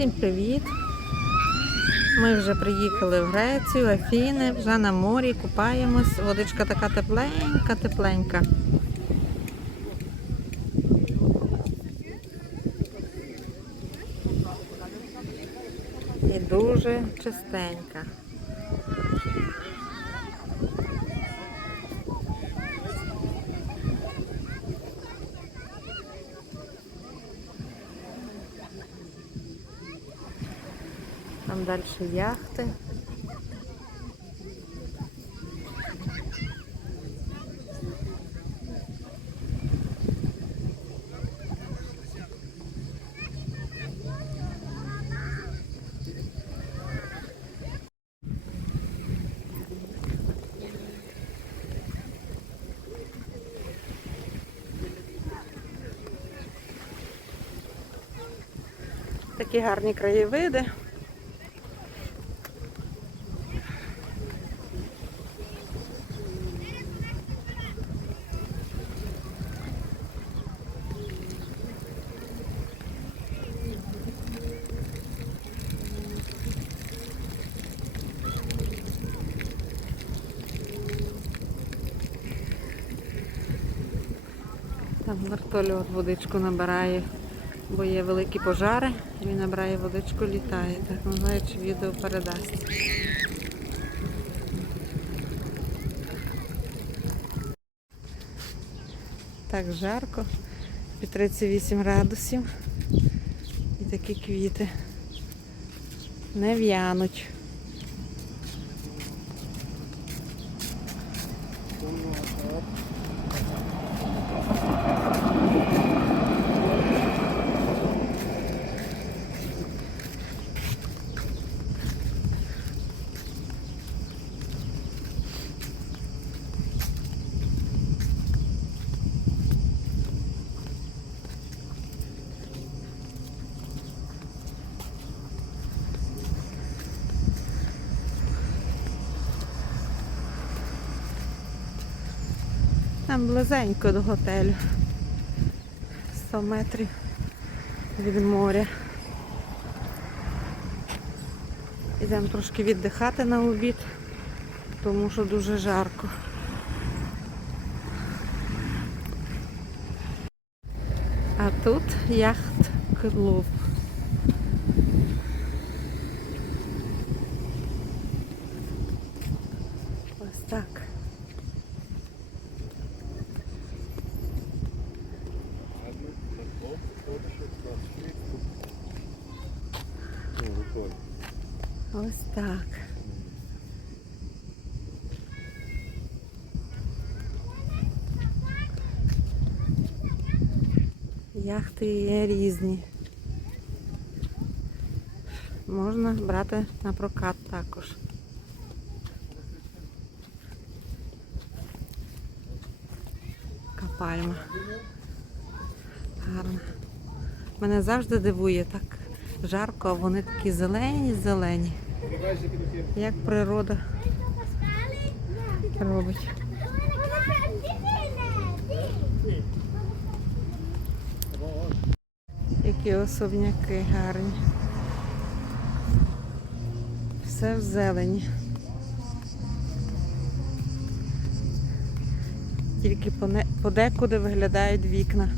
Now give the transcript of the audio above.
Всім привіт! Ми вже приїхали в Грецію, Афіни, вже на морі, купаємось. Водичка така тепленька, тепленька. І дуже чистенька. Там далі яхти. Такі гарні краєвиди. Там вертольот водичку набирає, бо є великі пожари. Він набирає водичку, літає. Так, не знаю, чи відео передасть. Так жарко, під 38 градусів. І такі квіти не в'януть. Там близенько до готелю. 100 метрів від моря. Ідемо трошки віддихати на обід, тому що дуже жарко. А тут яхт-клуб. Ось так. Ось так. Яхти є різні. Можна брати на прокат також. Капальма. Гарно. Мене завжди дивує так жарко, а вони такі зелені, зелені. Як природа робить. Які особняки гарні. Все в зелені. Тільки подекуди виглядають вікна.